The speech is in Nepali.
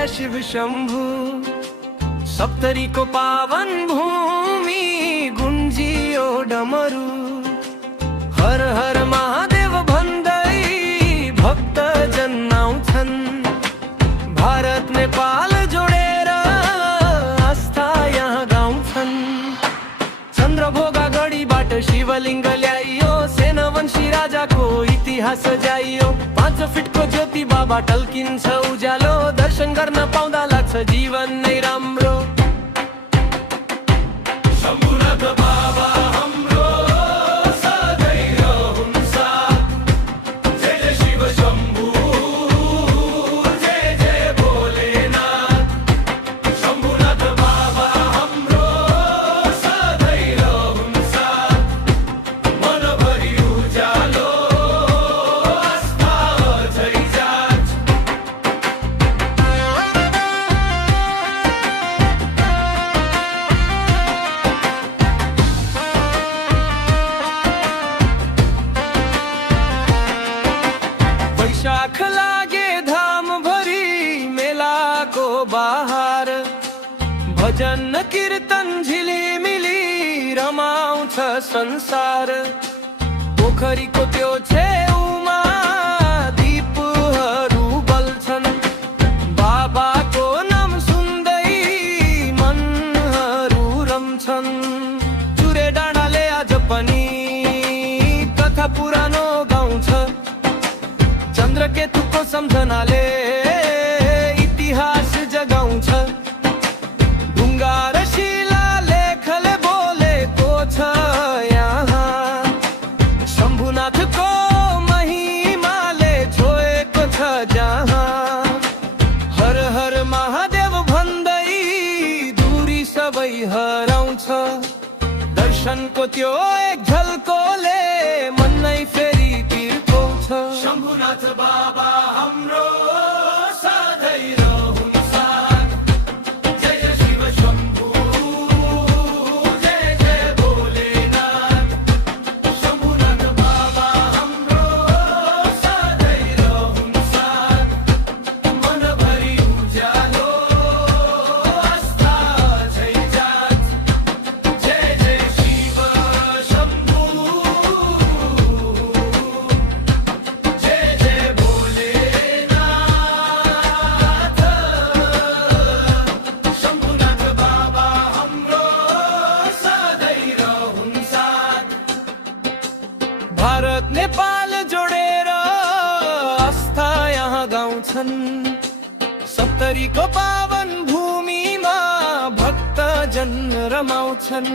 जय शिव शंभु। सप्तरी को पावन भूमि गुंजियो डमरू। हर हर महादेव भन्दै भक्त जन आउँछन्। भारत नेपाल जोडेर आस्था यहाँ गाउँछन्। चन्द्रभोगा गढीबाट शिवलिङ्ग ल्याइयो। सेनवंशी राजाको इतिहास सजाइयो। 5 फिटको ज्योति बाबा टल्किन्छ उज्यालो। दर्शन गर्न पाउँदा लाग्छ जीवन नै राम्रो। शम्भुनाथ बाबा हाम्रो सधैँ रहून् साथ। जय जय शिव शम्भु, जय जय भोलेनाथ। शम्भुनाथ बाबा हाम्रो सधैँ रहून् साथ। मनभरि उज्यालो आस्था अझै जान्छ। वैशाख लागे धाम भरी मेलाको बहार। भजन कीर्तन झिलिमिली रमाउँछ संसार। पोखरीको त्यो छेउमा दीपहरू बल्छन्। बाबाको नाम सुन्दै मनहरू रम्छन्। चुरे डाँडाले आज पनि कथा पुरानो गाउँछ। चन्द्रकेतुको सम्झनाले इतिहास जगाउँछ। ढुङ्गा र शिला लेखले बोलेको छ यहाँ। शम्भुनाथको महिमाले छोएको छ जहाँ। हर हर महादेव भन्दै दूरी सबै हराउँछ। दर्शनको त्यो एक झल्कोले मन नै फेरि तिर्काउँछ। शम्भुनाथ बाबा हाम्रो सधैँ रहून् साथ। जय जय शिव शम्भु, जय जय भोलेनाथ। शम्भुनाथ बाबा हाम्रो सधैँ रहून् साथ। मनभरि उज्यालो आस्था अझै जान्छ। जय जय शिव शम्भु, जय जय भोलेनाथ। शम्भुनाथ बाबा हाम्रो सधैँ रहून् साथ। भारत नेपाल जोडेर आस्था यहाँ गाउँछन्। सप्तरीको पावन भूमिमा भक्त जन रमाउँछन्।